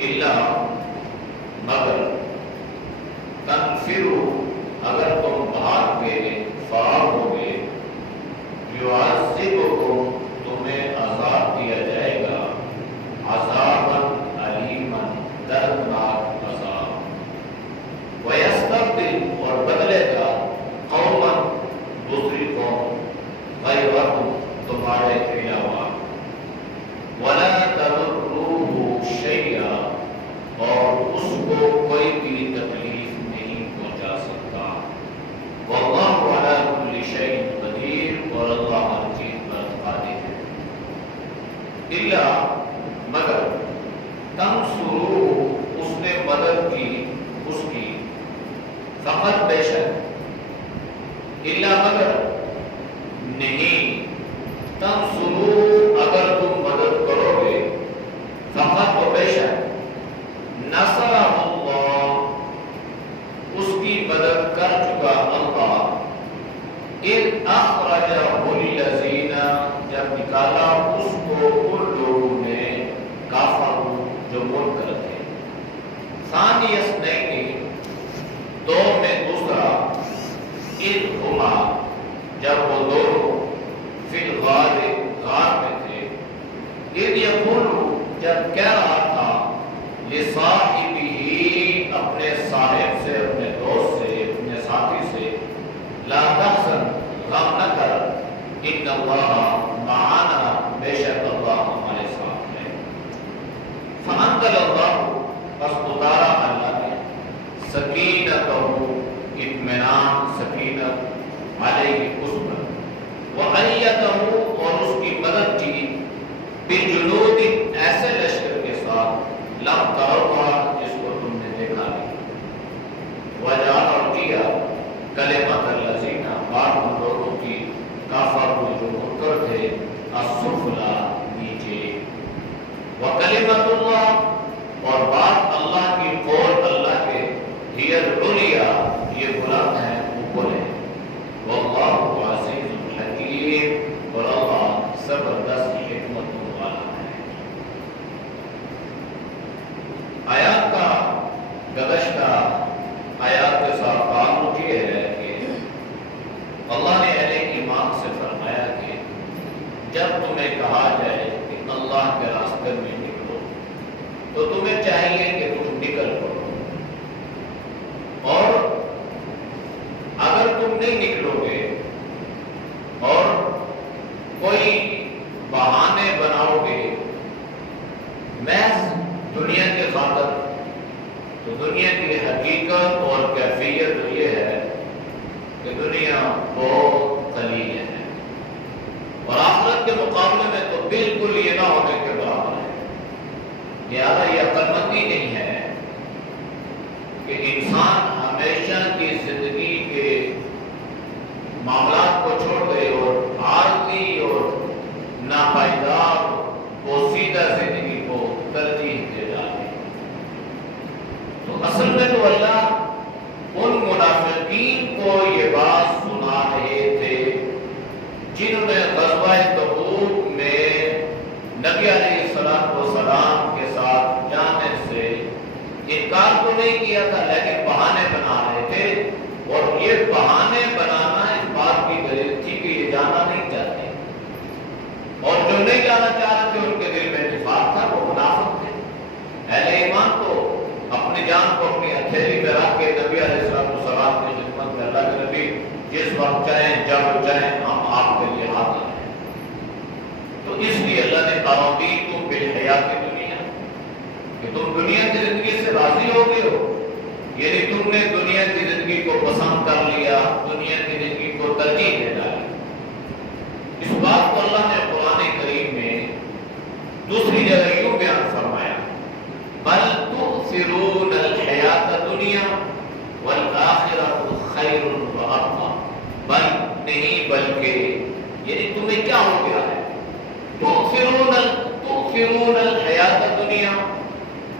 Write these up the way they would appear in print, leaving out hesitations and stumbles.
الا مگر تنفروا اگر تم بھاگ گئے فرار ہو گئے یعذبکم تمہیں عذاب دیا جائے گا عذابا علیما دردناک عذاب ویستبدل اور بدلے گا قوما دوسری قوم غیرکم تمہارے علاوہ ولا تضروه شیئا اور اس کو کوئی بھی تکلیف نہیں پہنچا سکتا واللہ علی کل شیء قدیر اور اللہ ہر چیز پر قادر ہے الا مگر تنصروه اس نے مدد کی اس کی فقط بے شک الا مگر نہیں تنصروه اگر تم مدد کرو گے فقط و بے شک نصرہ اللہ اس کی مدد کر چکا اللہ اذ اخرجہ الذین جب نکالا اس کو ان لوگوں نے کافر جو منکر تھے ثانی اثنین دو میں دوسرا اذ ہما جب وہ دونوں فی الغار غار میں تھے اذ یقول جب کہہ رہا تھا لصاحبہ اپنے صاحب سے اپنے دوست سے اپنے ساتھی سے لا تحزن غم نہ کر ان اللہ معنا بے شک اللہ ہمارے ساتھ ہے فانزل اللہ پس اتارا اللہ نے سکینتہ اطمینان سکینت علیہ اس پر وَأَيَّدَهُ اور اس کی مدد کی بِجُنُودٍ ایسے لشکر کے ساتھ لَمْ تَرَوْهَا جس کو تم نے دیکھا نہیں وَجَعَلَ اور کیا کلمۃ الذین بات ان لوگوں کی کافروا جو منکر تھے السفلی نیچے وَكَلِمَةُ اللَّهِ اور بات اللہ کی قول اللہ کے هِيَ الْعُلْيَا یہ بلند ہے اوپر ہے وَاللَّهُ عَزِيزٌ حکیم اور اللہ زبردست حکمت والا ہے آیات کا گزشتہ آیات کے ساتھ تعلق یہ ہے کہ اللہ نے اہل ایمان سے فرمایا کہ جب تمہیں کہا جائے کہ اللہ کے راستے میں نکلو تو تمہیں چاہیے کہ تم نکل پڑو اور اگر تم نہیں نکلو گے اور کوئی بہانے بناؤ گے محض دنیا کے خاطر تو دنیا کی حقیقت اور کیفیت تو یہ ہے کہ دنیا بہت قلیل ہے اور آخرت کے مقابلے میں تو بالکل یہ نہ ہونے کے برابر ہے لہٰذا یہ عقلمندی نہیں ہے کہ انسان ہمیشہ کی زندگی کے معاملات کو چھوڑ دے اور عارضی اور ناپائیدار پوشیدہ زندگی کو ترجیح دے ڈالے تو اصل میں تو اللہ ان منافقین کو یہ بات سنا رہے تھے جنہوں نے غزوہ تبوک میں نبی علیہ السلام کے ساتھ جانے سے انکار تو نہیں کیا تھا لیکن بہانے بنا رہے تھے اور یہ بہانے بنانا اس بات کی دلیل تھی کہ یہ جانا نہیں چاہتے اور جو نہیں جانا چاہ رہے تھے ان کے دل میں نفاق تھا وہ منافق تھے اہل ایمان تو اپنی جان کو اپنی ہتھیلی میں رکھ کے نبی علیہ السلام کی خدمت میں اللہ کے نبی جس وقت چاہیں جب چاہیں ہم آپ کے لیے حاضر ہیں تو اس لیے اللہ نے اَرَضِيتُم بِالْحَيَاةِ الدُّنْيَا کہ تم دنیا کی زندگی سے راضی ہو گئے ہو یعنی تم نے دنیا کی زندگی کو پسند کر لیا دنیا کی زندگی کو ترجیح دے ڈالی اس بات کو اللہ نے قرآن کریم میں دوسری جگہ یوں بیان فرمایا بل تؤثرون الحیات الدنیا والآخرۃ خیر وابقیٰ بل نہیں بلکہ یعنی تمہیں کیا ہو گیا ہے تؤثرون الحیات الدنیا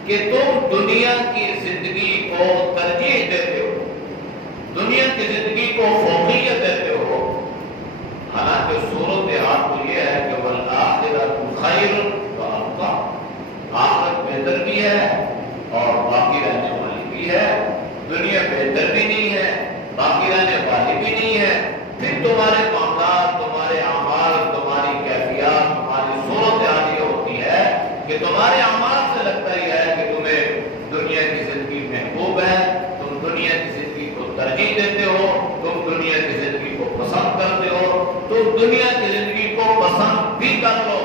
کہ تم دنیا کی زندگی کو ترجیح دیتے ہو دنیا کی زندگی کو فوقیت دیتے ہو حالانکہ صورت حال تو یہ ہے کہ والآخرۃ خیر وابقیٰ کہ تمہارے اعمال سے لگتا ہی ہے کہ تمہیں دنیا کی زندگی محبوب ہے، تم دنیا کی زندگی کو ترجیح دیتے ہو، تم دنیا کی زندگی کو پسند کرتے ہو، تم دنیا کی زندگی کو پسند بھی کر لو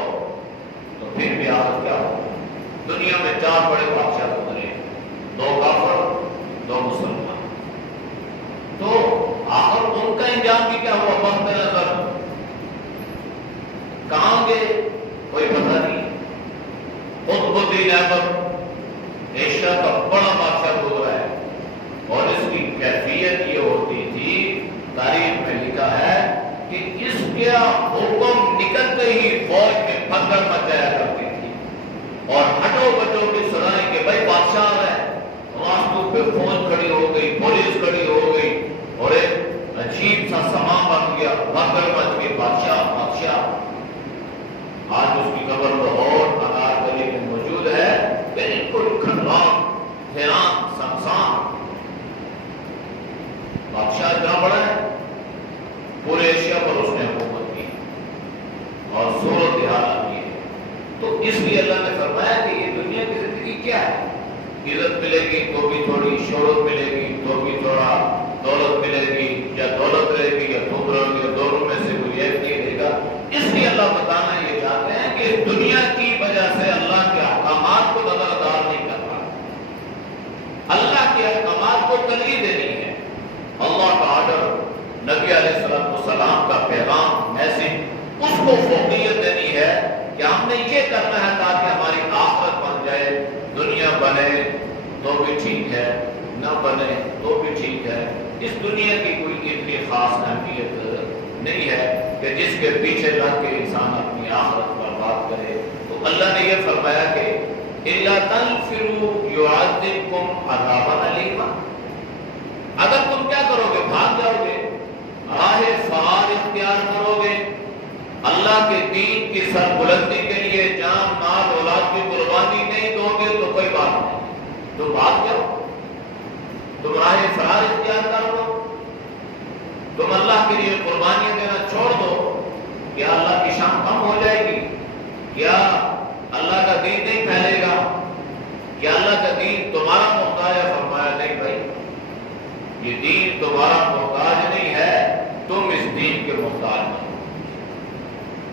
تو پھر بھی حالت کیا ہو؟ دنیا میں 4 بڑے بادشاہ گزرے، 2 کافر 2 مسلمان، تو آخر ان کا انجام بھی کیا ہوا؟ وقت نظر کہاں گئے کوئی پتہ نہیں۔ قطب الدین ایبک ایشیا کا بڑا بادشاہ گزرا ہے، اور اس کی کیفیت یہ ہوتی تھی، تاریخ میں لکھا ہے کہ اس کا حکم نکلتے ہی فوج میں بھگدڑ مچ جایا کرتی تھی، اور ہٹو بچو کی سنائی کہ بھائی بادشاہ ہے، راستوں پہ فوج کھڑی ہو گئی، پولیس کھڑی ہو گئی، اور ایک عجیب سا سما بن گیا، بھگدڑ مچ گئی، بادشاہ بادشاہ۔ آج اس کی قبر لاہور انارکلی میں موجود ہے، بالکل کھنڈران حیران سنسان۔ بادشاہ اتنا بڑا ہے، پورے ایشیا پر اس نے حکومت کی اور صورت حال کی ہے۔ تو اس لیے اللہ نے فرمایا کہ یہ دنیا کی زندگی کیا ہے؟ عزت ملے گی تو بھی تھوڑی، شہرت ملے گی تو بھی تھوڑا، دولت ملے گی یا دولت رہے گی یا تم رہو گے، دونوں میں سے کوئی ایک نہیں رہے گا۔ اس لیے اللہ بتانا یہ چاہتے ہیں کہ اس دنیا کی وجہ سے اللہ کے احکامات کو نظر انداز نہیں کر رہا، اللہ کے احکامات کو ترجیح دینی ہے۔ اللہ کا آرڈر، نبی علیہ السلام کا پیغام، میسج، اس کو فوقیت دینی ہے کہ ہم نے یہ کرنا ہے تاکہ ہماری آخرت بن جائے۔ دنیا بنے تو بھی ٹھیک ہے، نہ بنے تو بھی ٹھیک ہے، اس دنیا کی کوئی اتنی خاص اہمیت نہیں ہے کہ جس کے پیچھے لگ کے انسان اپنی آخرت برباد کرے۔ تو اللہ نے یہ فرمایا کہ إِلَّا تَنْفِرُوا يُعَذِّبْكُمْ عَذَابًا أَلِيمًا، اگر تم کیا کرو گے؟ بھاگ جاؤ گے، راہ فرار اختیار کرو گے، اللہ کے دین کی سربلندی کے لیے جان مال اولاد کی قربانی نہیں دو گے تو کوئی بات نہیں، تم بھاگ جاؤ، تم راہ فرار اختیار کر لو، تم اللہ کے لیے قربانیاں دینا چھوڑ دو، کیا اللہ کی شان کم ہو جائے گی؟ کیا اللہ کا دین نہیں پھیلے گا؟ کیا اللہ کا دین تمہارا محتاج ہے؟ فرمایا نہیں بھائی، یہ دین تمہارا محتاج نہیں ہے، تم اس دین کے محتاج ہو،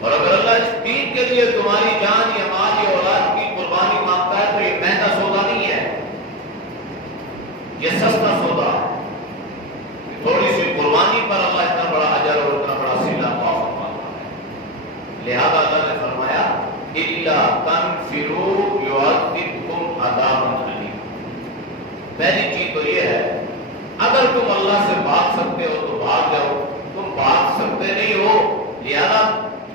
اور اگر اللہ اس دین کے لیے تمہاری جان یا مال یا اولاد کی قربانی مانگتا ہے تو یہ مہنگا سودا نہیں ہے، یہ سستا سودا ہے۔ تھوڑی سی قربانی پر اللہ اتنا بڑا اجر اور اتنا بڑا صلہ فرماتا ہے۔ لہذا اللہ نے فرمایا إِلَّا تَنْفِرُوا يُعَذِّبْكُمْ عَذَابًا أَلِيمًا۔ پہلی چیز تو یہ ہے، اگر تم اللہ سے بھاگ سکتے ہو تو بھاگ جاؤ، تم بھاگ سکتے نہیں ہو، لہذا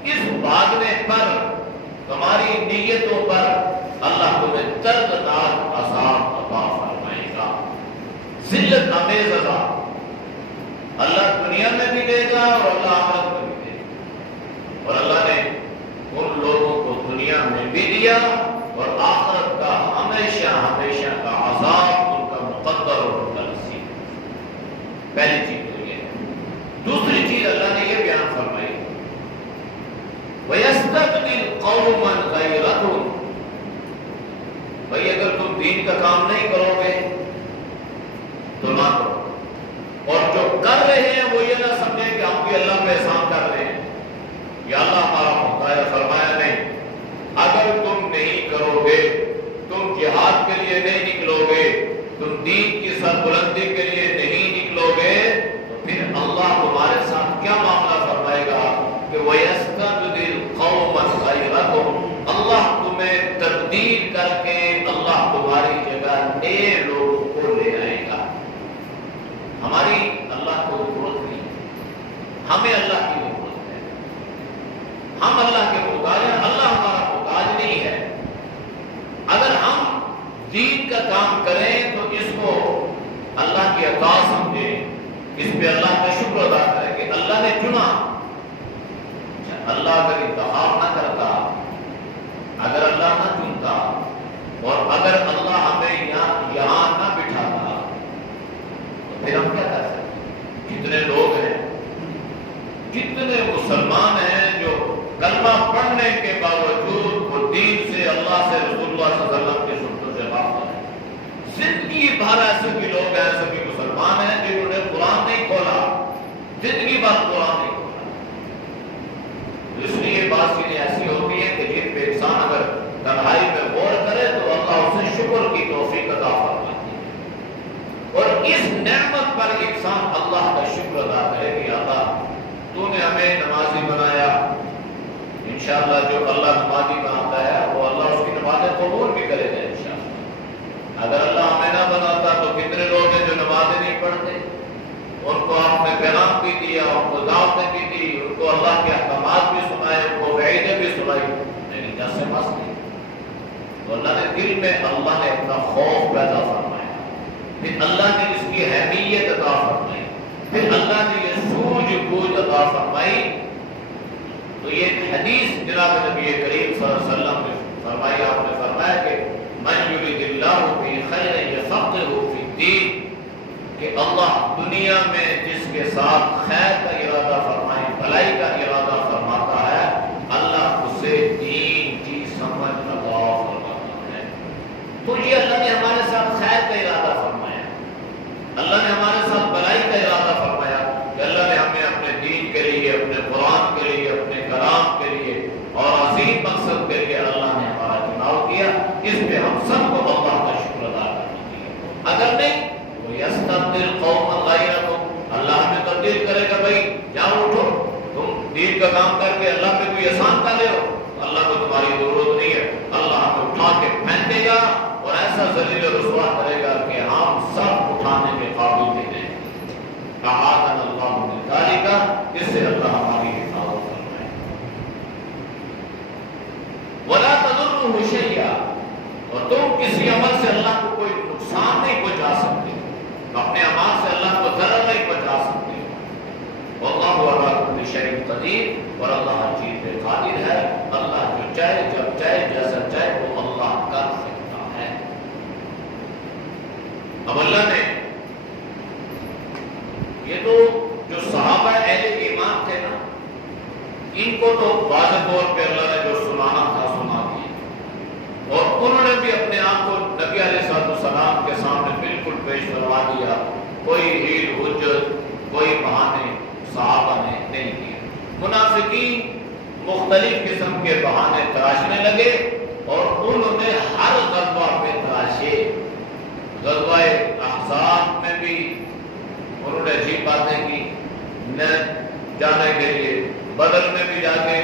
اس بھاگنے پر، تمہاری نیتوں پر اللہ تمہیں دردناک عذاب عطا فرمائے گا، ذلت امیز عذاب۔ اللہ دنیا میں بھی دے گا اور اللہ آخرت میں بھی دے گا، اور اللہ نے ان لوگوں کو دنیا میں بھی دیا اور آخرت کا ہمیشہ ہمیشہ کا عذاب ان کا مقدر اور ان کا نصیب۔ پہلی چیز تو یہ ہے۔ دوسری چیز اللہ نے یہ بیان فرمائی، وَيَسْتَبْدِلْ قَوْمًا غَيْرَكُمْ، بھائی اگر تم دین کا کام نہیں کرو گے تو نہ کرو، اور جو کر رہے ہیں وہ یہ نہ سمجھیں کہ ہم بھی اللہ پہ احسان کر رہے ہیں یا اللہ ہمارا ہوتا ہے۔ فرمایا نہیں، اگر تم نہیں کرو گے، تم جہاد کے لیے نہیں نکلو گے، تم دین کی سربلندی کے لیے نہیں نکلو گے، تو پھر اللہ تمہارے ساتھ کیا معاملہ فرمائے گا کہ وَيَسْتَبْدِلْ قَوْمًا غَيْرَكُمْ، اللہ تمہیں تبدیل کر کے اللہ تمہاری جگہ نئے لوگوں کو لے آئے گا۔ ہماری اللہ کو ضرورت نہیں، ہمیں اللہ کی ضرورت ہے، ہم اللہ کے محتاج ہیں، اللہ ہمارا محتاج نہیں ہے۔ اگر ہم دین کا کام کریں تو اس کو اللہ کی عطا سمجھیں، اس پہ اللہ کا شکر ادا کریں کہ اللہ نے چنا۔ اللہ اگر انتخاب نہ کرتا، اگر اللہ نہ چنتا، اور اگر اللہ ہمیں یہاں نہ بٹھاتا تو پھر ہم کیا کر سکتے؟ کتنے لوگ ہیں، کتنے مسلمان ہیں جو کلمہ پڑھنے کے باوجود وہ دین سے اللہ سے رسول اللہ صلی اللہ علیہ وسلم کی سنتوں سے غافل ہیں. زندگی بھر ایسے بھی لوگ ہیں، ایسے بھی مسلمان ہیں جنہوں نے قرآن نہیں کھولا، زندگی بھر قرآن نہیں کھولا. اس لیے بعض چیزیں ایسی ہوتی ہیں کہ جن پہ انسان اگر تنہائی میں غور کرے تو اللہ اسے شکر کی توفیق عطا فرماتی ہے. اور اس نعمت پر انسان اللہ کا شکر ادا کرے کہ اللہ تو نے ہمیں نمازی بنایا. انشاءاللہ جو اللہ نمازی بناتا ہے وہ اللہ اس کی نمازیں قبول بھی کرے گا انشاءاللہ. اگر اللہ ہمیں نہ بناتا تو کتنے لوگ ہیں جو نمازیں نہیں پڑھتے، ان کو آپ نے پیغام بھی دیا، ان کو دعوتیں بھی دی، ان کو اللہ کے احکامات بھی سنائے، ان کو وعیدیں بھی سنائی، لیکن جیسے مس نہیں. تو اللہ نے دل میں اللہ نے اپنا خوف پیدا فرمایا، پھر اللہ نے اس کی اہمیت عطا فرمائی، پھر اللہ نے یہ سوجھ بوجھ عطا فرمائی. تو یہ ایک حدیث جناب نبی کریم صلی اللہ علیہ وسلم نے فرمائی، آپ نے فرمایا کہ من یرید اللہ بہ خیرا یفقہہ فی الدین، کہ اللہ دنیا میں جس کے ساتھ خیر کا ارادہ فرمائے، بھلائی کا ارادہ فرماتا ہے، اللہ اسے دین کی سمجھ عطا فرماتا ہے. تو یہ اللہ نے ہمارے ساتھ خیر کا ارادہ فرمایا، اللہ نے ہمارے ساتھ بھلائی کا ارادہ فرمایا کہ اللہ نے ہمیں اپنے دین کے لیے، اپنے قرآن کے لیے، اپنے کلام کے لیے اور عظیم مقصد کے لیے اللہ نے ہمارا چناؤ کیا. اس پہ ہم سب کو اللہ کا شکر ادا کرنا چاہیے. اگر نہیں یستبدل قوما غیرکم، اللہ ہمیں تبدیل کرے گا. بھائی جاؤ اٹھو، تم دین کا کام کر کے اللہ پہ کوئی احسان کر رہے ہو، اللہ کو تمہاری ضرورت نہیں ہے. اللہ ہمیں اٹھا کے پھینکے گا اور ایسا ذلیل و رسوا کرے گا کہ ہم سب اٹھانے کے قابل نہیں رہیں. اعاذنا اللہ من ذلک، اس سے اللہ ہماری حفاظت فرمائے. ولا تضروا شیئا، اور تم کسی عمل سے اللہ کو کوئی نقصان نہیں پہنچا سکتے، اپنے اعمال سے اللہ کو ضرر نہیں پہنچا سکتے. واللہ علی کل شیء قدیر، اور اللہ ہر چیز پہ قادر ہے. اللہ جو چاہے جب چاہے جیسا چاہے وہ اللہ کر سکتا ہے. اب اللہ نے یہ تو جو صحابہ اہل ایمان تھے نا، ان کو تو واضح طور پہ اللہ نے جو سنانا تھا سنا دیا، اور انہوں نے بھی اپنے آپ کو نبی علیہ السلام کے سامنے بالکل پیش کروا دیا. کوئی ہیل حجت، کوئی بہانے صحابہ نے نہیں کیے. منافقین مختلف قسم کے بہانے تراشنے لگے اور انہوں نے ہر غزوہ پہ تراشے. غزوہ احزاب میں بھی انہوں نے عجیب باتیں کی نہ جانے کے لیے، بدر میں بھی جا کے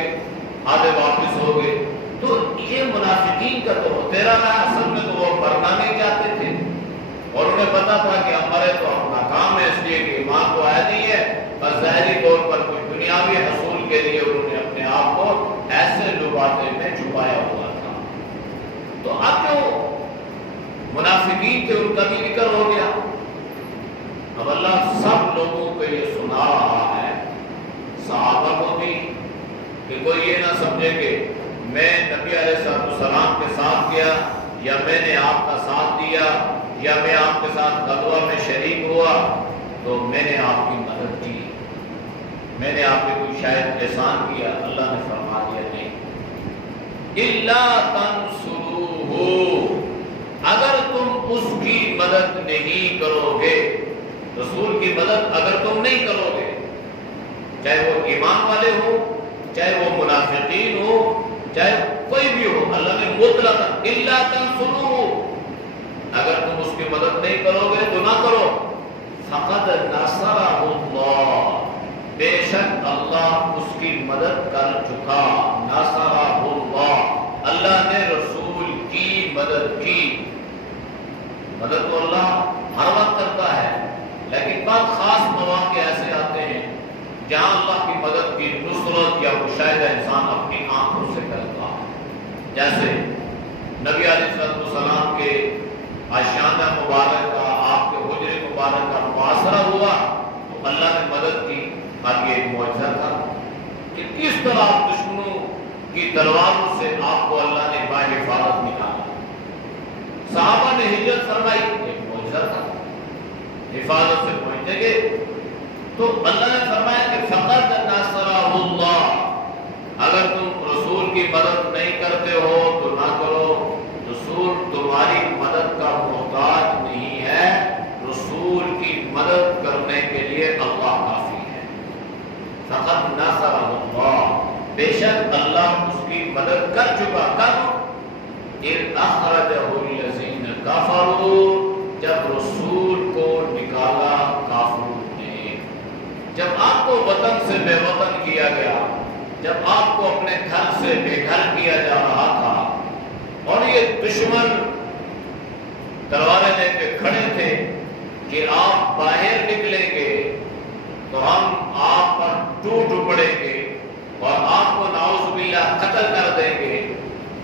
آدھے واپس ہو گئے. تو یہ منافقین کا تو ہوتے رہا. اصل میں تو وہ مرنا نہیں چاہتے تھے اور انہیں پتا تھا کہ ہمارے تو اپنا کام ہے، اس لیے کہ ایمان تو آیا نہیں ہے، بس ظاہری طور پر کچھ دنیاوی حصول کے لیے انہوں نے اپنے آپ کو ایسے لباتے میں چھپایا ہوا تھا. تو اب جو منافقین تھے ان کا بھی ذکر ہو گیا. اب اللہ سب لوگوں کو یہ سنا رہا ہے، صحابہ کو بھی، کہ کوئی یہ نہ سمجھے کہ میں نبی علیہ السلام کے ساتھ گیا یا میں نے آپ کا ساتھ دیا یا میں آپ کے ساتھ غزوہ میں شریک ہوا تو میں نے آپ کی مدد کی، میں نے آپ پہ کوئی شاید احسان کیا. اللہ نے فرما دیا نہیں. الا تنصروہ، اگر تم اس کی مدد نہیں کرو گے، رسول کی مدد اگر تم نہیں کرو گے، چاہے وہ ایمان والے ہو، چاہے وہ منافقین ہو، چاہے کوئی بھی ہو، اللہ نے مطلق الا تنصروہ، اگر تم اس کی مدد نہیں کرو گے تو نہ کرو. فقد نصرہ اللہ، بے شک اللہ اس کی مدد کر چکا. نصرہ اللہ، اللہ نے رسول کی مدد کی. مدد تو اللہ ہر وقت کرتا ہے، لیکن بعض خاص مواقع ایسے آتے ہیں جہاں اللہ کی مدد کی نصرت یا مشاہدہ انسان اپنی آنکھوں سے کرتا ہے. جیسے نبی علیہ السلام کے آشیانہ مبارک کا، آپ کے حجر مبارک کا محاصرہ ہوا تو اللہ نے مدد کی. اب یہ ایک معجزہ تھا کہ کس طرح دشمنوں کی تلواروں سے آپ کو اللہ نے باحفاظت نکالا. صحابہ نے ہجرت فرمائی، ایک معجزہ تھا، حفاظت سے پہنچے گے. تو اللہ نے فرمایا کہ فقد نصرہ اللہ، اگر تم رسول کی مدد نہیں کرتے ہو تو نہ کرو، رسول تمہاری مدد کا محتاج نہیں ہے، رسول کی مدد کرنے کے لیے اللہ کافی ہے۔ فقط نصرہ اللہ، بے شک اللہ اس کی مدد کر چکا۔ کب؟ اذ اخرجہ الذین کفروا، جب رسول کو نکالا کافروں نے، جب آپ کو وطن سے بے وطن کیا گیا، جب آپ کو اپنے گھر سے بے گھر کیا جا رہا تھا اور یہ دشمن تلواریں لے کے کھڑے تھے کہ آپ باہر نکلیں گے تو ہم آپ پر ٹوٹ پڑیں گے اور آپ کو نعوذ باللہ قتل کر دیں گے،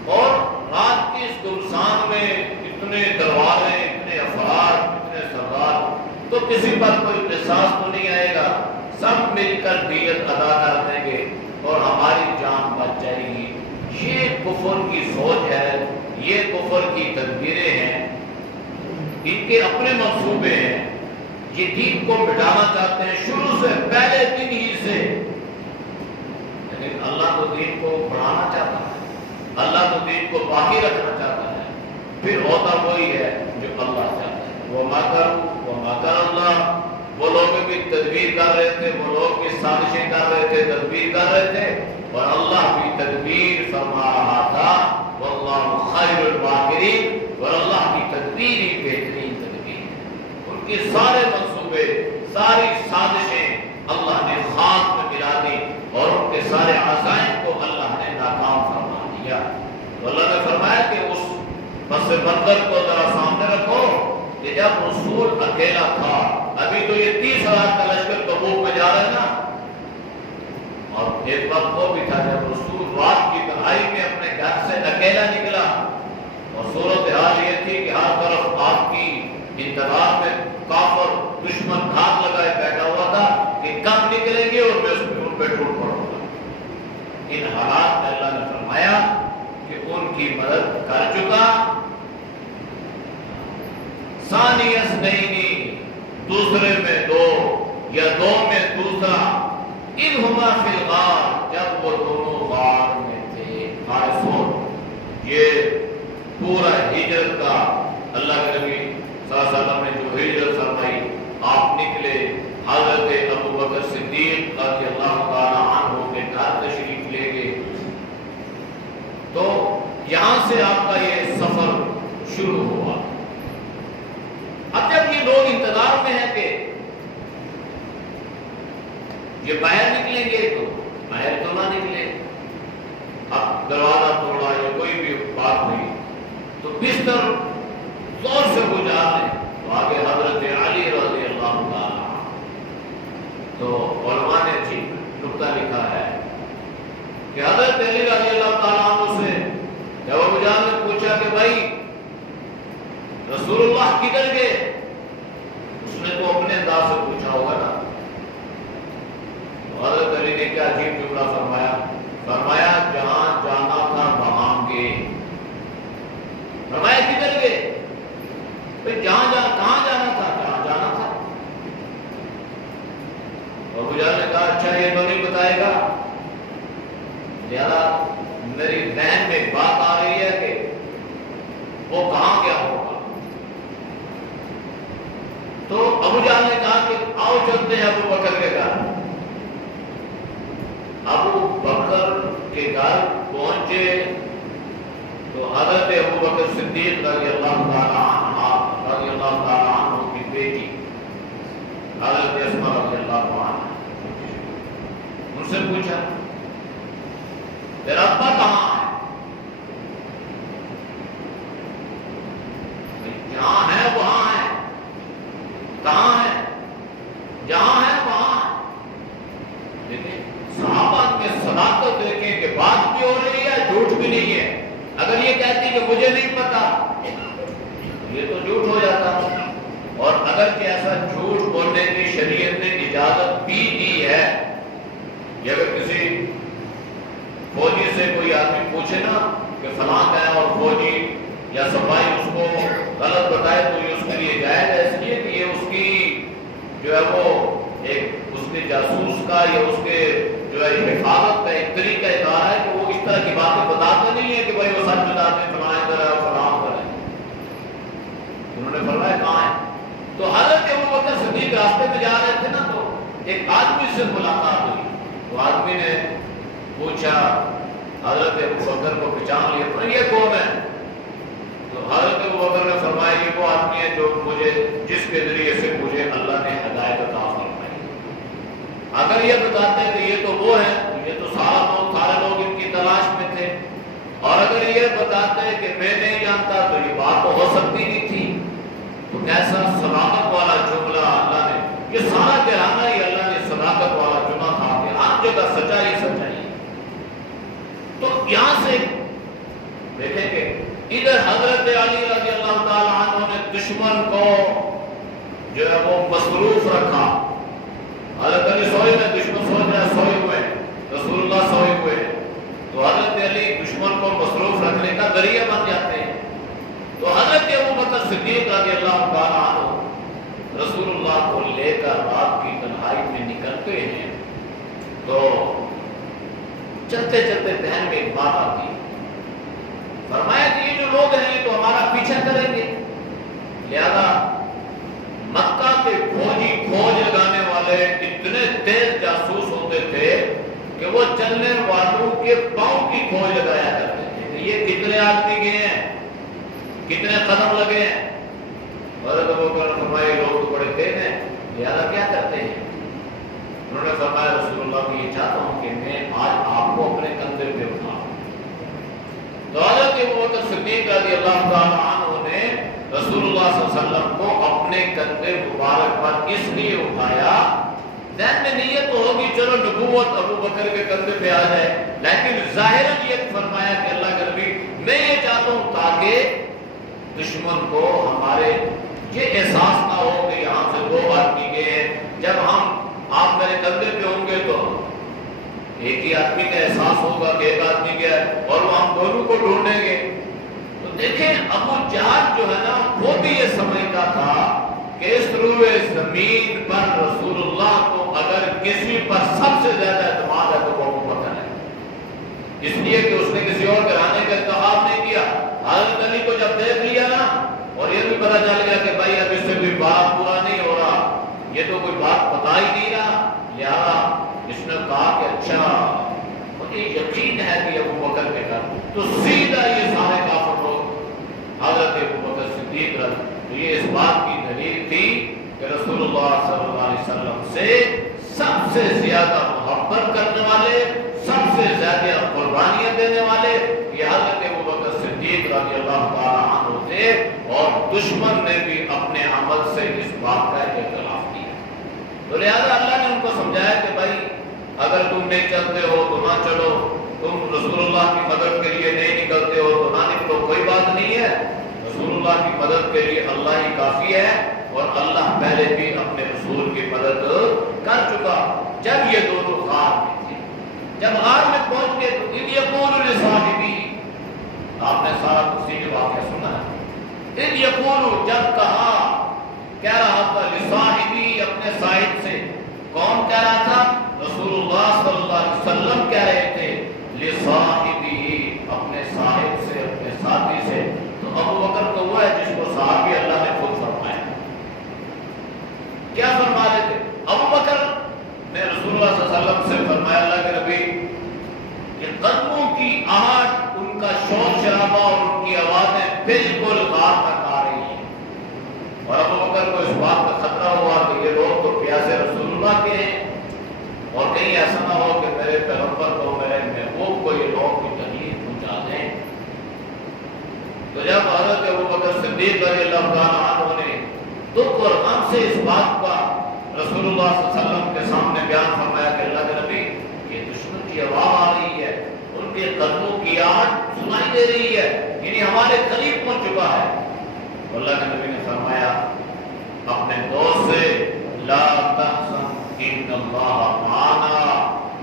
اور رات کی اس گلشان میں اتنے تلواریں، اتنے افراد، اتنے سردار، تو کسی پر کوئی قصاص تو نہیں آئے گا، سب مل کر دیت ادا کر دیں گے اور ہماری جان بچ جائے گی۔ یہ کفر کی سوچ ہے، یہ کفر کی تدبیریں ہیں، ان کے اپنے منصوبے ہیں، یہ دین کو مٹانا چاہتے ہیں شروع سے، پہلے دن ہی سے۔ لیکن اللہ تو دین کو بڑھانا چاہتا ہے، اللہ تو دین کو باقی رکھنا چاہتا ہے، پھر ہوتا وہی ہے جو اللہ چاہتا ہے۔ وہ مکر اللہ، وہ لوگ بھی تدبیر کر رہے تھے، وہ لوگ بھی سازشیں کر رہے تھے، تدبیر کر رہے تھے، اور اللہ بھی تدبیر فرما رہا تھا۔ واللہ خیر الماکرین، اور اللہ کی تدبیر ہی بہترین تدبیر ہے۔ ان کے سارے منصوبے، ساری سازشیں اللہ نے خاک میں ملا دی اور ان کے سارے عزائم کو اللہ نے ناکام فرما دیا۔ تو اللہ نے فرمایا کہ اس پس منظر کو ذرا سامنے رکھو کہ جب رسول اکیلا تھا، ابھی تو یہ 30,000 کا لشکر تبوک میں جا رہا ہے نا، اور ایک وقت وہ بھی تھا جب رسول رات کی تنہائی میں اپنے گھر سے اکیلا نکلا، اور صورتحال یہ تھی کہ ہر طرف آپ کی انتظار میں کافر دشمن گھات لگائے بیٹھا ہوا تھا کہ کب نکلیں گے اور میں ان پہ ٹوٹ پڑوں گا۔ ان حالات میں اللہ نے فرمایا کہ ان کی مدد کر چکا۔ ثانی اثنین، دوسرے میں دو یا دو میں دوسرا، اذ ہما فی الغار، جب وہ دونوں غار میں تھے۔ غار ثور، یہ پورا ہجرت کا اللہ کے نبی صلی اللہ علیہ وسلم نے جو ہجرت فرمائی، آپ نکلے، حضرت ابو بکر صدیق رضی اللہ تعالی عنہ کے گھر تشریف لے گئے، تو یہاں سے آپ کا یہ سفر شروع ہوا۔ اب جب یہ لوگ انتظار میں ہیں کہ یہ باہر نکلیں گے تو باہر تو نہ نکلے، اب دروازہ توڑا یا کوئی بھی بات ہوئی تو بستر زور سے گزار لیں، تو آگے حضرت علی رضی اللہ عنہ، تو علماء نے ٹھیک نقطہ لکھا ہے کہ حضرت علی رضی اللہ تعالیٰ عنہ سے جب ابو جہل نے پوچھا کہ بھائی رسول اللہ کدھر گئے، اس نے تو اپنے انداز سے پوچھا ہوگا نا، تو حضرت علی نے کیا عجیب جملہ فرمایا، فرمایا جہاں جانا تھا وہاں گئے۔ فرمایا کدھر گئے، کہاں جانا تھا، جہاں جانا تھا۔ ابو جہل نے کہا اچھا یہ تو نہیں بتائے گا، زیادہ میری ذہن میں بات آ رہی ہے کہ وہ کہاں گیا ہوگا۔ تو ابو جہل نے کہا کہ آؤ چلتے ہیں ابو بکر کے گھر۔ ابو بکر کے گھر پہنچے تو حضرت ابو بکر صدیق رضی اللہ تعالی عنہ کی بیٹی حضرت اسماء رضی اللہ عنہ، ان سے پوچھا تیرا ابا کہاں ہے؟ جہاں ہے وہاں ہے، کہاں ہے؟ جہاں ہے وہاں ہے۔ لیکن صحابہ میں صداقت دیکھیں کہ بات بھی ہو رہی ہے، جھوٹ بھی نہیں ہے۔ اگر یہ کہتی کہ مجھے نہیں پتا، یہ تو جھوٹ ہو جاتا، اور اگر کہ ایسا جھوٹ بولنے کی شریعت نے اجازت بھی دی ہے، یا اگر کسی فوجی سے کوئی آدمی پوچھے نا کہ فلاں کا ہے اور فوجی یا سپاہی اس کو غلط بتائے تو یہ اس کے لیے جائز ہے، اس لیے کہ یہ اس کی جو ہے وہ ایک اس کے جاسوس کا یا اس کے جو ہے حفاظت کا ایک طریقہ کار ہے کہ وہ اس اس طرح کی باتیں بتاتے نہیں ہیں کہ بھائی وہ سچ بتاتے ہیں فلاں ادھر ہے فلاں ادھر ہے. انہوں نے فرمایا کہاں ہے؟ تو حضرت ابوبکر صدیق راستے میں جا رہے تھے نا تو ایک آدمی سے ملاقات ہوئی. تو آدمی نے پوچھا حضرت ابوبکر کو پہچان لیا تو یہ کون ہے؟ تو حضرت ابوبکر نے فرمایا یہ وہ آدمی ہے جو مجھے جس کے ذریعے سے مجھے اللہ نے ہدایت عطا فرمائی. اگر یہ بتاتے ہیں کہ یہ تو وہ ہے تو یہ تو سارے لوگ ان کی تلاش میں تھے. اور اگر یہ بتاتے ہیں کہ میں نہیں جانتا تو یہ بات تو ہو سکتی نہیں تھی. تو کیسا صداقت والا جملہ اللہ نے, یہ سارا کہانا ہی اللہ نے صداقت والا چنا تھا کہ ہر جگہ سچائی سچائی. تو یہاں سے دیکھیں کہ ادھر حضرت علی رضی اللہ تعالیٰ عنہ نے دشمن کو جو ہے وہ مصروف رکھا. حضرت علی سوئے میں, دشمن سوچ رہا سوئے ہوئے, رسول اللہ سوئے ہوئے, تو حضرت علی دشمن کو مصروف رکھنے کا ذریعہ بن جاتے ہیں. تو حضرت ابوبکر صدیق رضی اللہ تعالیٰ عنہ رسول اللہ کو لے کر رات کی تنہائی میں نکلتے ہیں. تو چلتے چلتے ذہن میں ایک بات آتی ہے. فرمایا کہ یہ جو لوگ ہیں تو ہمارا پیچھا کریں گے, لہذا مکہ کے کھوجی کھوج لگانے والے اتنے تیز جاسوس ہوتے تھے کہ وہ چلنے والوں کے پاؤں کی کھوج لگایا کرتے تھے کہ یہ کتنے آدمی گئے ہیں, کتنے قدم لگے ہیں. حضرت ابوبکر نے فرمایا لوگ تو بڑے تیز ہیں, لہذا کیا کرتے ہیں؟ انہوں نے فرمایا رسول اللہ کو یہ چاہتا ہوں کہ میں آج آپ کو اپنے کندھے پہ اٹھاؤں. تو حضرت ابوبکر صدیق رضی اللہ تعالیٰ عنہ نے رسول اللہ صلی اللہ علیہ وسلم کو اپنے کندھے مبارک پر اس لیے اٹھایا, ذہن میں نیت تو ہوگی چلو نبوت ابوبکر کے کندھے پہ آ جائے, لیکن ظاہراً یہ فرمایا کہ اللہ کے نبی میں یہ چاہتا ہوں تاکہ دشمن کو ہمارے یہ احساس نہ ہو کہ یہاں سے دو آدمی گئے ہیں, جب ہم آپ میرے کندھے پہ ہوں گے تو ایک ہی آدمی کا احساس ہوگا کہ ایک آدمی گیا اور وہ ہم دونوں کو ڈھونڈیں گے. تو دیکھیں ابو جہل جو ہے نا وہ بھی یہ سمجھتا تھا کہ اس روئے زمین پر رسول اللہ کو اگر کسی پر سب سے زیادہ اعتماد ہے تو وہ ابوبکر ہے, اس لیے کہ اس نے کسی اور گھرانے کا انتخاب نہیں کیا. حضرت علی کو جب دیکھ لیا نا اور یہ بھی پتہ چل گیا کہ بھائی اب اس سے کوئی بات پورا نہیں ہو رہا, یہ تو کوئی بات بتا ہی نہیں رہا, لہذا اس نے کہا کہ اچھا مجھے یقین ہے کہ ابوبکر کے گھر, تو سیدھا یہ سارے کافر لوگ حضرت ابوبکر صدیق تو یہ اس بات کی دلیل تھی کہ رسول اللہ صلی اللہ علیہ وسلم سے سب سے زیادہ محبت کرنے والے, سب سے زیادہ قربانیاں دینے والے یہ حضرت ابوبکر صدیق رضی اللہ تعالیٰ عنہ تھے. اور دشمن نے بھی اپنے عمل سے اس بات کا اعتراف کیا. تو لہذا اللہ نے ان کو سمجھایا کہ بھائی اگر تم نہیں چلتے ہو تو نہ چلو, تم رسول اللہ کی مدد کے لیے نہیں نکلتے ہو تو نہ نکلو, کوئی بات نہیں ہے. رسول اللہ کی مدد کے لیے اللہ ہی کافی ہے, اور اللہ پہلے بھی اپنے رسول کی مدد کر چکا. جب یہ دونوں غار میں تھے, جب غار میں پہنچ گئے تو اذ یقول لصاحبہ, آپ نے سارا تفصیل واقعہ سنا ہے. اذ یقول جب کہا, کہہ رہا تھا لصاحبہ اپنے صاحب سے. کون کہہ رہا تھا؟ رسول اللہ صلی اللہ علیہ وسلم کہہ رہے تھے لصاحبہ اپنے صاحب سے, اپنے ساتھی سے. تو ابوبکر تو وہ ہے جس کو صحابی اللہ نے خود فرمایا. کیا فرما رہے تھے؟ ابوبکر نے رسول اللہ صلی اللہ علیہ وسلم سے فرمایا اللہ کے نبی کہ قدموں کی آہٹ, ان کا شور شرابہ اور ان کی آوازیں بالکل غار تک آ رہی ہیں. اور ابوبکر کو اس بات کا خطرہ ہوا کہ یہ لوگ تو پیاسے رسول اللہ کے ہیں, اور کہیں ایسا نہ ہو کہ میرے پیغمبر کو, میرے محبوب کو یہ لوگ کی تکلیف پہنچا دیں. تو جب حضرت ابوبکر صدیق رضی اللہ تعالیٰ عنہ نے دکھ اور غم سے اس بات کا رسول اللہ صلی اللہ علیہ وسلم کے سامنے بیان فرمایا کہ اللہ کے نبی یہ دشمن کی آواز آ رہی ہے, ان کے قدموں کی آہٹ سنائی دے رہی ہے, یعنی ہمارے قریب پہنچ چکا ہے. اللہ کے نبی نے فرمایا اپنے دوست سے لا تحزن ان اللہ معنا,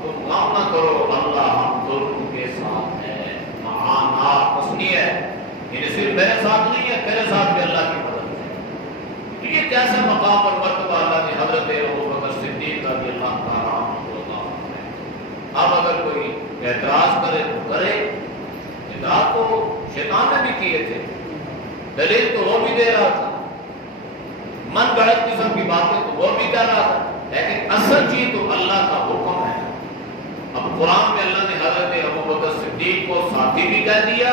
تم غم نہ کرو اللہ ہم دونوں کے ساتھ ہے. معنا تسنیہ ہے, یعنی صرف میرے ساتھ نہیں ہے, میرے ساتھ بھی اللہ کی مدد ہے. یہ کیسا مقام اور مرتبہ اللہ نے حضرت ابوبکر صدیق رضی اللہ تعالیٰ عنہ کو عطا فرمایا. اب اگر کوئی اعتراض کرے تو کرے. اعتراض تو شیطان نے بھی کیے تھے، دلیل تو وہ بھی دے رہا تھا، من گڑت قسم کی باتیں تو وہ بھی کر رہا تھا، لیکن اصل چیز تو اللہ کا حکم ہے. اب قرآن میں اللہ نے حضرت ابوبکر صدیق کو ساتھی بھی کہہ دیا،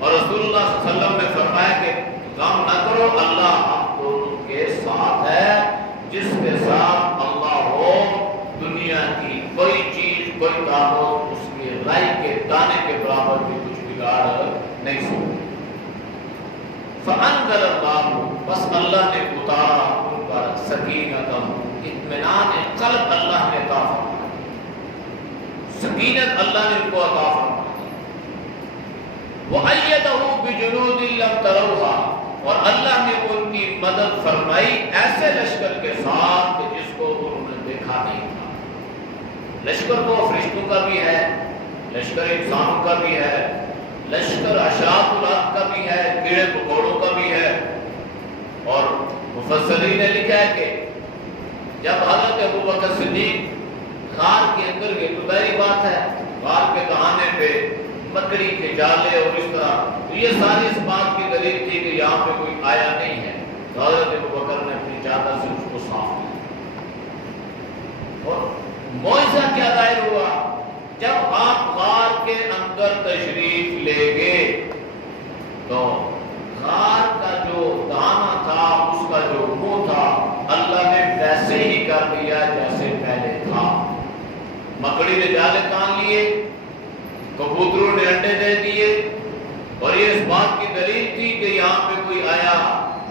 اور رسول اللہ صلی اللہ علیہ وسلم نے فرمایا کہ غم نہ کرو، اللہ آپ دونوں کے ساتھ ہے. جس کے ساتھ اللہ ہو، دنیا کی کوئی چیز، کوئی طاقت اس کی رائی کے دانے کے برابر بھی کچھ بگاڑ نہیں سکتی. فَأَنزَلَ اللَّهُ، بس اللہ نے اتارا ان پر سکینتم، اطمینان قلب اللہ نے عطا فرمایا، سکینت اللہ نے ان کو عطا فرمائی. وَأَيَّدَهُ بِجُنُودٍ لَّمْ تَرَوْهَا، اور اللہ نے ان کی مدد فرمائی ایسے لشکر کے ساتھ کہ جس کو انہوں نے دیکھا نہیں تھا. لشکر تو فرشتوں کا بھی ہے، لشکر انسانوں کا بھی ہے، لشکر اشراف الارض کا بھی ہے، کیڑے مکوڑوں کا بھی ہے. اور مفسرین نے لکھا ہے کہ جب حضرت ابوبکر صدیق غار کے اندر گئے تو ظاہری بات ہے غار کے دہانے پہ مکڑی کے جالے اور اس طرح، تو یہ ساری اس بات کی دلیل تھی کہ یہاں پہ کوئی آیا نہیں ہے. تو حضرت ابوبکر نے اپنی چادر سے اس کو صاف کیا. اور معجزہ کیا ظاہر ہوا؟ جب آپ غار کے اندر تشریف لے گئے تو غار کا جو دانا تھا، اس کا جو منہ تھا، اللہ نے ویسے ہی کر دیا جیسے پہلے تھا. مکڑی نے جالے تان لیے، کبوتروں نے انڈے دے دیے، اور یہ اس بات کی دلیل تھی کہ یہاں پہ کوئی آیا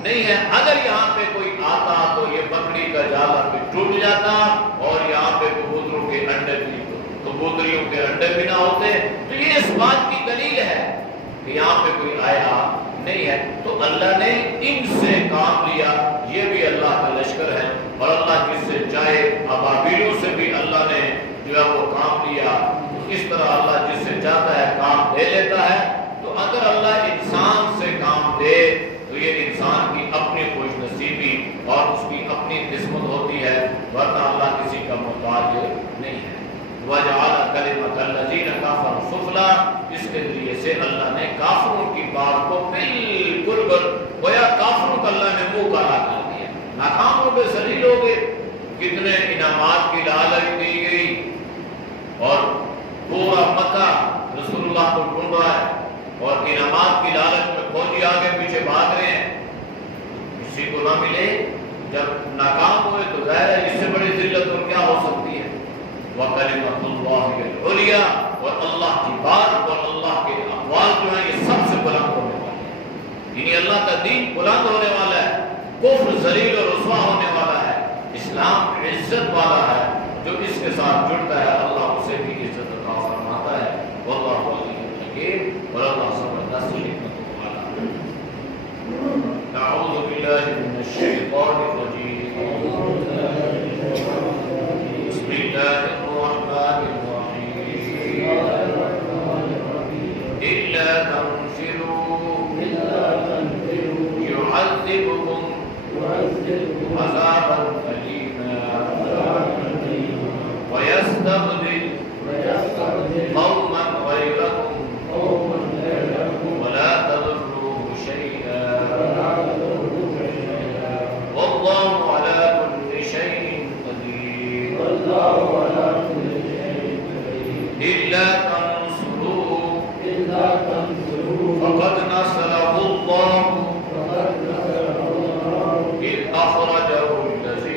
نہیں ہے. اگر یہاں پہ کوئی آتا تو یہ مکڑی کا جالا بھی ٹوٹ جاتا، اور یہاں پہ کبوتروں کے انڈے بھی، کبوتریوں کے انڈے بھی نہ ہوتے. تو یہ اس بات کی دلیل ہے کہ یہاں پہ کوئی آیا نہیں ہے. تو اللہ نے ان سے کام لیا. یہ بھی اللہ کا لشکر ہے، اور اللہ جس سے چاہے، ابابیلوں سے بھی اللہ نے جو ہے وہ کام لیا. اس طرح اللہ جس سے چاہتا ہے کام دے لیتا ہے. تو اگر اللہ انسان سے کام دے تو یہ انسان کی اپنی خوش نصیبی اور اس کی اپنی قسمت ہوتی ہے، ورنہ اللہ کسی کا محتاج نہیں ہے. وَجَعَلَ كَلِمَةَ الَّذِينَ كَفَرُوا سُفْلًا، اس کے ذریعے سے اللہ نے کافروں کی بات کو بالکل گویا کافروں کا اللہ نے منہ کالا کر دیا. ناکام ہو گئے، ذلیل ہو گئے. کتنے انعامات کی لالچ دی گئی، اور پورا مکہ رسول اللہ کو ڈھونڈ رہا ہے، اور انعامات کی لالچ میں فوجی آگے پیچھے بھاگ رہے ہیں، کسی کو نہ ملے. جب ناکام ہوئے تو ظاہر ہے اس سے بڑی ذلت اور کیا ہو سکتی ہے. وَكَلِمَةُ اللَّهِ الْعُلْيَا، اور اللہ کی بات اور اللہ کے اقوال جو ہیں یہ سب سے بلند ہونے والے ہیں. یعنی اللہ کا دین بلند ہونے والا ہے، کفر ذلیل اور رسوا ہونے والا ہے، اسلام عزت والا ہے. جو اس کے ساتھ جڑتا ہے اللہ اسے بھی عزت عطا فرماتا ہے. واللہ علی الحکیم، اور اللہ زبردست حکمت والا ہے. نعوذ باللہ من الشیطان الرجیم. بسم اللہ الرحمن الرحیم. إِلَّا تَنْفِرُوا يُعَذِّبْكُمْ عَذَابًا أَلِيمًا وَيَسْتَبْدِلْ قَوْمًا غَيْرَكُمْ وَلَا تَضُرُّوهُ شَيْئًا وَاللَّهُ عَلَى كُلِّ شَيْءٍ قَدِيرٌ. إِلَّا تَنْصُرُوهُ فَقَدْ نَصَرَهُ اللَّهُ إِذْ أَخْرَجَهُ الَّذِينَ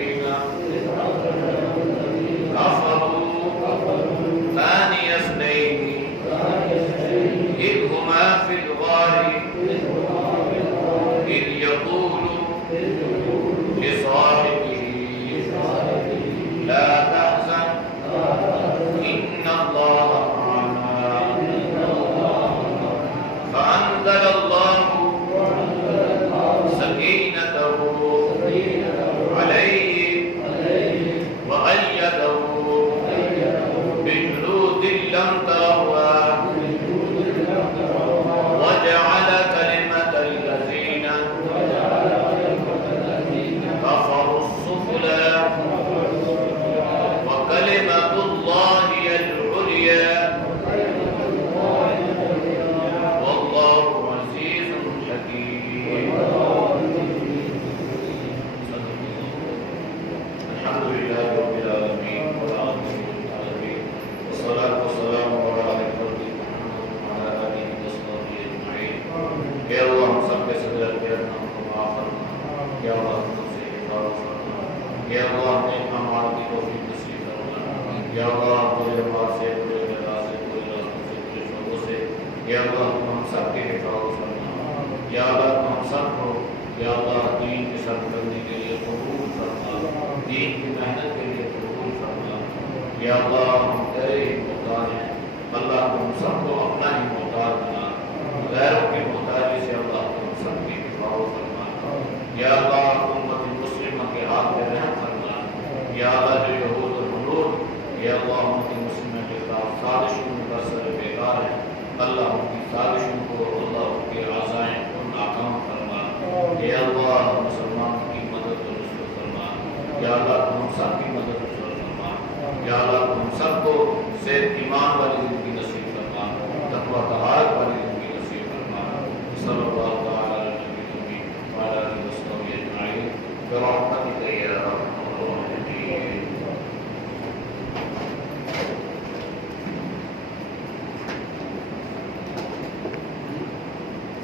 یا اللہ ہم سے حفاظت فرما، یا اللہ ہمیں اعمال کی توفیق نصیب فرما، یا اللہ برے اعمال سے، برے انداز سے، برے راستوں سے، برے شعبوں سے، یا اللہ ہم سب کے حفاظت فرما، یا اللہ ہم سب کو یا اللہ دین کے ساتھ کرنے کے لیے قبول فرما، دین کی محنت کے لیے قبول فرما، یا اللہ ہم تیرے ہی محتاج ہیں، اللہ تم سب کو اپنا ہی محتاج بنا، غیروں کی محتاجی سے اللہ تم سب کی حفاظت فرما، یا اللہ امت مسلمہ کے ہاتھ میں رحم فرما، یا اللہ جو یہود و حنود یا اللہ امت مسلمہ کے خلاف سازشوں کا سر بیکار ہے، اللہ ان کی سازشوں کو اللہ ان کے عزائم کو ناکام فرما، یا اللہ مسلمانوں کی مدد و نصرت فرما، یا اللہ ہم سب کی مدد و نصرت فرما، یا اللہ ہم سب کو صحت ایمان والی زندگی نصیب فرما، تقوی طہارت والی زندگی نصیب فرما، صلی اللہ تعالی علیہ وسلم وعلی آلہ وصحبہ اجمعین برحمتک